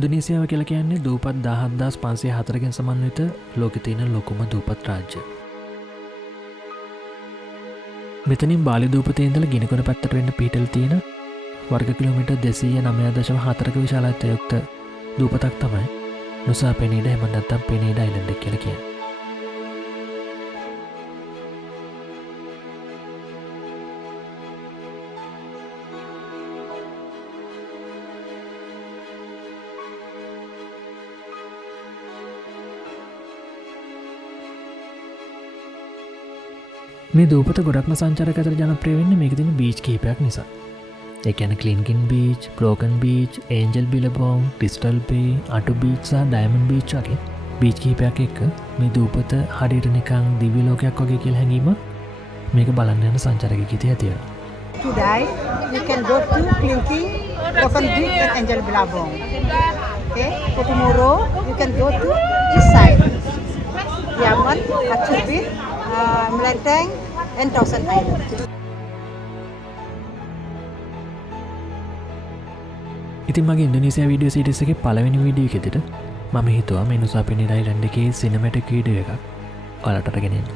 ඉන්දුනීසියාව කියලා කියන්නේ දූපත් 17504කින් සමන්විත ලෝකෙ තියෙන ලොකුම දූපත් රාජ්‍ය. මෙතනින් බාලි දූපතේ ඉඳලා ගිනිකොන පැත්තට වෙන්න පිහිටලා තියෙන වර්ග කිලෝමීටර් 209.4ක විශාලත්වයට යුක්ත දූපතක් තමයි නුසා පෙනීඩා එහෙම නැත්නම් පෙනීඩා අයිලන්ඩ් එක කියලා කියන්නේ. මේ දූපත ගොඩක්ම සංචාරක අතර ජනප්‍රිය වෙන්නේ මේකේ තියෙන බීච් කිහිපයක් නිසා. ඒ කියන්නේ Kelingking beach, broken beach, Angel Billabong, Crystal Bay, Atuh beach සහ ඩයමන්ඩ් බීච් වගේ බීච් කිහිපයක් එක්ක මේ දූපත හරියට නිකන් දිව්‍ය ලෝකයක් වගේ කියලා හැඟීමක් මේක බලන්න යන සංචාරකයෙක් හිතේ ඇති වෙනවා. Today you can go to Klinking, Broken Beach and Angel Billabong. Okay, for tomorrow you can go to east side, Diamond, Achu Beach, Melantang and Thousand Island. ඉතින් මගේ ඉන්දුනීසියා වීඩියෝ සීරීස් එකේ පළවෙනි වීඩියෝ එකෙදිට මම හිතුවා මේ නුසා පෙනීඩා අයිලන්ඩ් එකේ cinematic video එකක් ඔයාලට අරගෙන එන්න.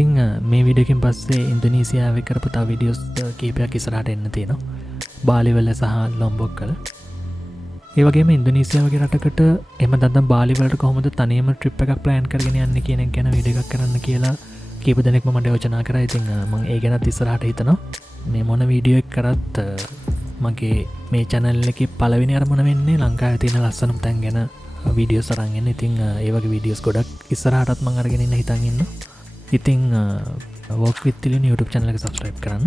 ඉතිං මේ විඩියකින් පස්සේ ඉන්දනීසියාව කරපු තා විඩියෝස් කීපයක් ඉස්සරහට එන්න තියෙනවා බාලිවල සහ ලොම්බොක් කල ඒවගේ ඉන්දනීසියාවගේ රටකට එම දම් බාලිවලට කොහොමද තනීම ට්‍රිප් එකක් ප්ලෑන් කරගෙන යන්න කියන ගැන විඩ එකක් කරන්න කියලා කීප දෙනෙක්ම මට යෝජනා කර ඉතින් මං ඒ ගැනත් ඉස්සරහට හිතනවා මේ මොන වීඩියෝ එක් කරත් මගේ මේ චැනල් එක පලවිනි අරමුණ වෙන්නේ ලංකා තියන ලස්සනම් තැන් ගැන වීඩියෝ සරන්ගෙන ඉතිං ඒවගේ වීඩියෝස් ගොඩක් ඉස්සරහටත් මං අරගෙනන්න හිතන්ගන්න ඉතිං වෝක් විත්තිලින් YouTube චැනල එක සබස්ක්‍රයිබ් කරන්න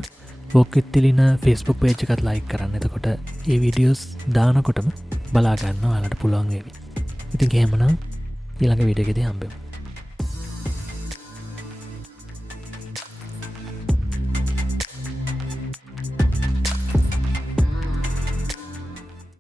වෝක් විත්තිලින ෆස්බුක් පේජ් එකත් ලයි කරන්න එතකොට ඒ වීඩියෝස් දානකොටම බලාගන්න අලට පුළුවන්ගේවි ඉතින් ගේමනම් ඊළඟ වීඩියගෙද හම්බෙම